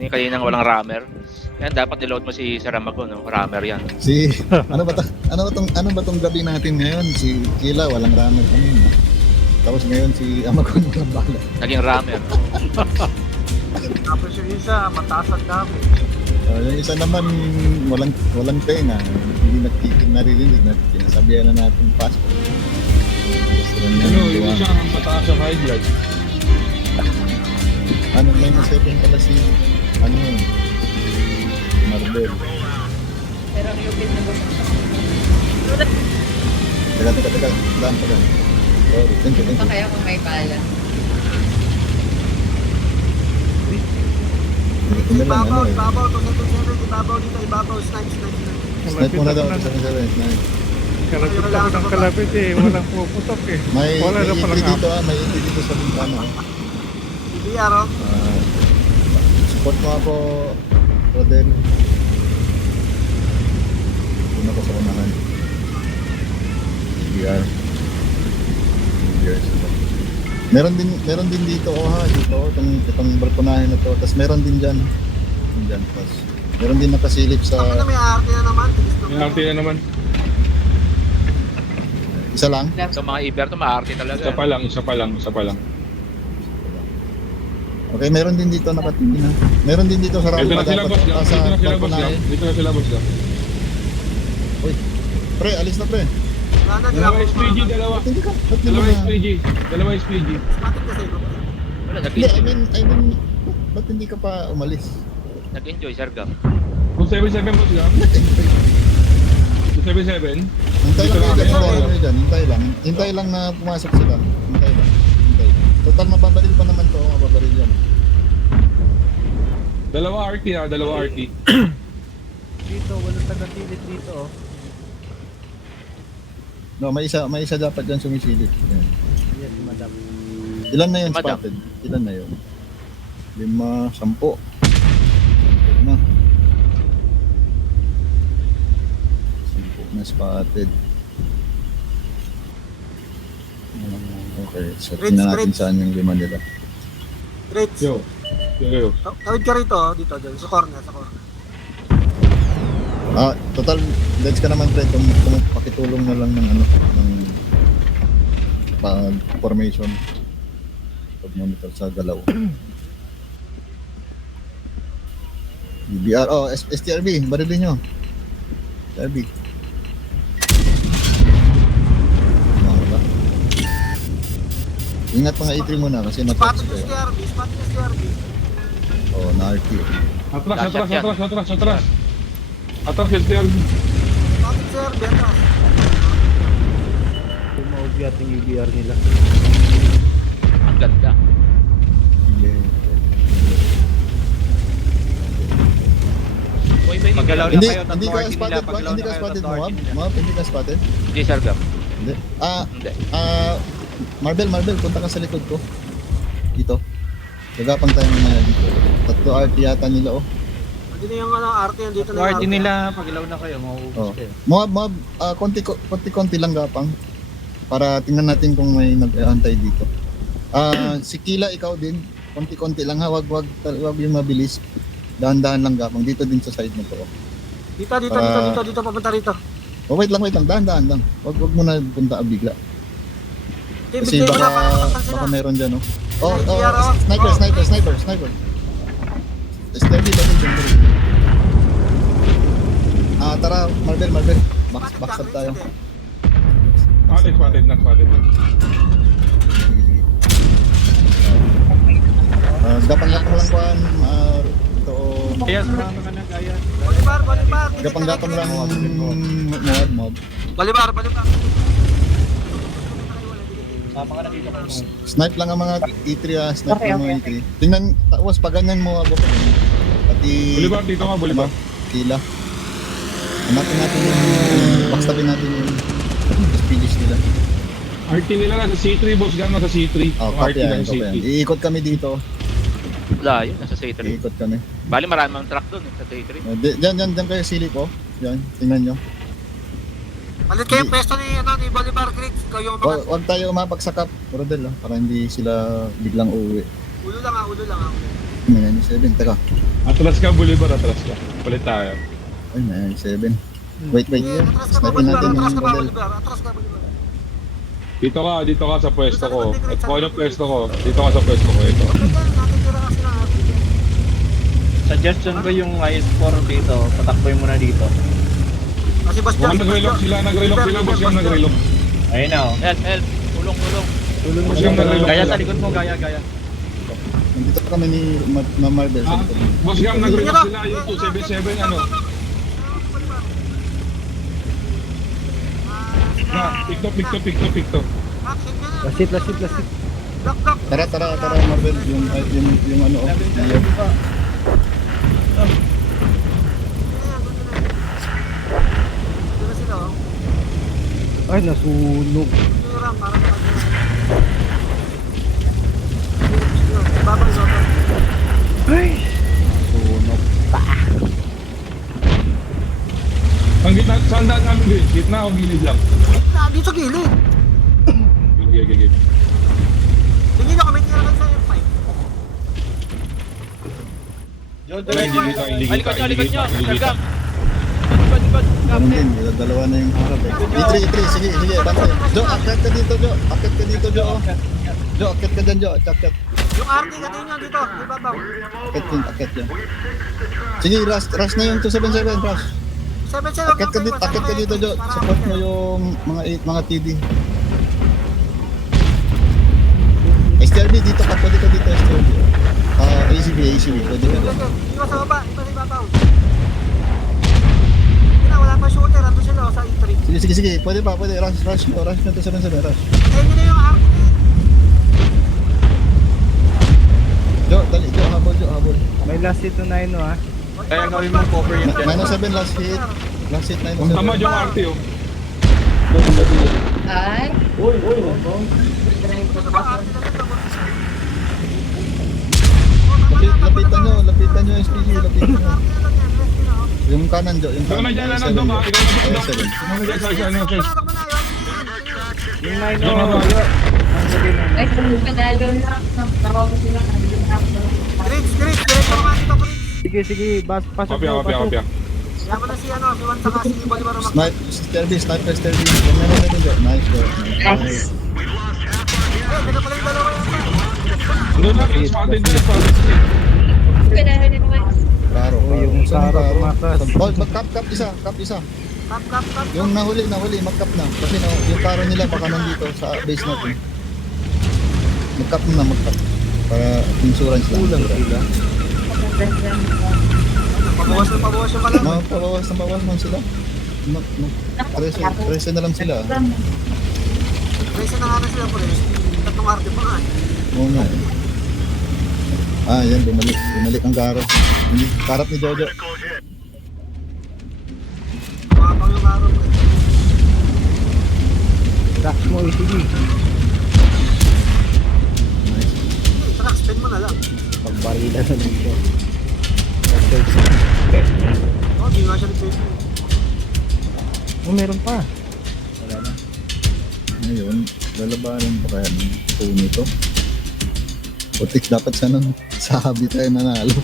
Yung kaninang walang rammer. Yan, dapat niload mo si Saramago, no? Rammer yan. Si, ano ba tong gabi natin ngayon? Si Kila, walang ramen kanina. Tapos ngayon si Amagon walang bala. Naging rammer. Tapos yung isa, mataas ang dami. Yung isa naman, walang tenga. Hindi naririnig na sinasabihan na natin passport. Ano, yung isa ang mataas sa high blood. Ano, 97 pala si, Marbel. Pero yung pinag Teka. Daan. Sorry, thank you. pa kaya kung may bala. Ito na lang, Ibabaw, ibabaw dito, ibabaw, snipe. Snipe muna daw, snipe. Kalapit ako ng kalapit eh, walang puputok eh. May Wala na palang entry dito may entry dito sa bintana. IBR, oh. Support mo ako, Rodel. Doon ako sa unahan. EBR. Meron din dito, dito, itong balkonahe na to. Tapos meron din dyan. Tapos meron din nakasilip sa... Ako na may arte na naman. May arte na naman. Isa lang? So mga Iber to, maarte talaga. Isa pa lang. Okay, meron din dito nakatingin ha. Meron din dito sa Dito rampa na sila boss lang, sa dito na sila boss balkonahe. lang. Dito na sila boss lang. Uy, pre, alis na pre. Dalawa SPG, dalawa. Ba't hindi Dalawa na? SPG. Dalawa SPG. Matik kasi ito. Wala, Hindi, I mean, ba't hindi ka pa umalis? nag-enjoy, Sir Gam. Kung 77 boss lang. Kung 77. Hintay lang, hintay lang na pumasok sila. Hintay lang. Total mababaril pa naman to, mababaril yan. Dalawa RT ha, dalawa RT. Dito, walang taga-tilit dito, oh. No, may isa dapat dyan sumisilip. Yan. Yes, madam. Ilan na yun Si Madam. spotted? Ilan na yun? 5, 10. 10 na. 10 na spotted. Okay, search na natin saan yung 5 nila. Great. Yo. Tawid ka rito, oh, dito, dyan, sa corner. Total, let's ka naman pre, pakitulong na lang ng formation. Pag-monitor sa galaw. BBR, STRB, barilin nyo. STRB. Ingat mga E3 muna kasi Spot na-touch yung kayo. STRB. Na-RT. Atras. Atras LTR. Spot yung STRB, atras. Tumawag yung UBR nila. Ang ganda. Uy, may Magalaw Iber. na Hindi, kayo, hindi ka tatlo spotted, nila, hindi ka spotted mo, Mob, hindi ka spotted? Hindi, Sir Gam. Hindi. Hindi. Marbel, punta ka sa likod ko. Dito. Gagapang tayo na dito. 3 RT yata nila, oh. Hindi na yung arte yan dito na Party nila, pagilaw na kayo, mauubos kayo. Mob, konti lang gapang. Para tingnan natin kung may nag-aantay dito. Si Kila, ikaw din. Konti-konti lang ha, wag yung mabilis. Dahan-dahan lang gapang. Dito din sa side na to. Oh. Dito, papunta rito. Wait lang, dahan-dahan lang. Wag mo na punta bigla. Kasi Bigay mo na baka sila. meron dyan, oh. IBR, oh. Sniper. Steady. Tara, Marbel. Backstab tayo. Spotted na. Gapang-gapang lang kuhan. Ito, Kaya sumama ka na, kaya. Bolivar. gapang-gapang lang mob. Bolivar. Sama ka na dito kayo. Snipe lang ang mga E3 snipe lang ang mga E3. Tingnan, tapos pag ganyan mo ako. Pati... Bolivar, dito nga, Bolivar. Kila. Hanapin natin yung... Backstabin natin yung... Finish nila. RT nila nasa C3 boss, gano'n nasa C3. Copy RT yan, nasa copy C3. yan. Iikot kami dito. Layo, nasa C3. Iikot kami. Bali, maraming truck doon, sa C3. Diyan kayo silip, oh. Yan, tingnan nyo. Palit kayo pwesto ni Bolivar Creek. Kayo mga Huwag tayo umapag sa cup, Rodel, para hindi sila biglang uuwi. ulo lang. 97, teka. Atras ka, Bolivar, atras ka. Palit tayo. Ay, may 7. Wait. Atras ka ba, Snipin Bolivar? natin Atras yung ka ba, model. Bolivar? Atras ka, Bolivar. Dito ka sa pwesto ko. At kung anong pwesto ko, dito ka sa pwesto ko. Ito. Diyan, natitira kasi ng RP. Suggestion ko yung IS-4 dito, patakboy mo na dito. Kasi boss Mga Jack, nag-relock sila, boss yung nag-relock. Ayun na oh. Help. Tulong. Tulong mo Boss siya. yung nag-relock Gaya sila. sa likod mo, gaya. Nandito kami ni Marvel sa likod. Boss yung nag-relock sila, yung 277 ano. Na, pikto. Lasit. Lock. Tara Marvel, yung ano, yung Dito na sila, oh. Ay, nasunog. Tira, para babang isoto. Ay! Nasunog. Ang gitna, saan daan namin din? Gitna o gilid lang? Dito sa gilid. Gilid. Tingin ako, may tira lang sa M5. Wala yung gilid lang, Ay, likod nyo. Sargam. Ganun din, dalawa na yung harap eh. E3, sige, bantay. Jo, akit ka dito, Jo. Jo, akit ka dyan, Jo. Akit. Yung RT ka din yan dito, di babaw. Akit yan. Sige, rush na yung 277, rush. 7-0. Akit ka dito, Jo. Support mo yung mga TD. STRB, dito ka. Pwede ka dito, STRB. ACB, pwede ka dito. Iwas sa baba, iwas sa ibabaw. Wala pa shooter, ando sila sa E3. Sige. Pwede. Rush na 277, rush. Hindi na yung RT. Jo, dali, habol. May last hit na 9 ah. Kaya gawin mo cover yung Minus 7, last hit. Last hit, minus Kung 7. tama yung RT oh. Ay, Lapitan nyo SPG, lapitan nyo. Yung kanan, Jo, yung Ikaw kanan. na dyan na nandun, ha? Ikaw na dyan. Ayos, seven. Ikaw na dyan sa ano, first. Yung 9 Diyan na oh. ba? ay, panalo na. Nakawag sila. Grits, diretso ka dito, Grits. Sige, pasok. Kopya. Yaman na si Juan saka si Bolivar Romac. Sniper, STRB. Yung meron na din, Jo. Nice, Jo. Nice. Teka pala yung dalawa yan. Doon na, spotted. Panalo na naman. Claro. Oh, yung Saan Claro, tumakas. Oh, mag-cap isa. Tap. Yung nahuli, mag-cap na. Kasi yung karo nila baka nandito sa base natin. Mag-cap. Para insurance lang. Kulang sila. Pabawas yung pala. No, pabawas man sila. 13 na lang sila. Race na nga na sila, pre. Tatlong RT pa nga. Oo nga eh. Yan, bumalik ang karo. Karap ni Jojo. Mabang yung araw, pre. Dax mo ECG. Truck, spin mo na lang. Pagbarila na lang siya. Di nga siya nag-face. Oh, meron pa. Ngayon, lalabanan pa kaya ng nito. Putik dapat sana sa habi tayo nanalo.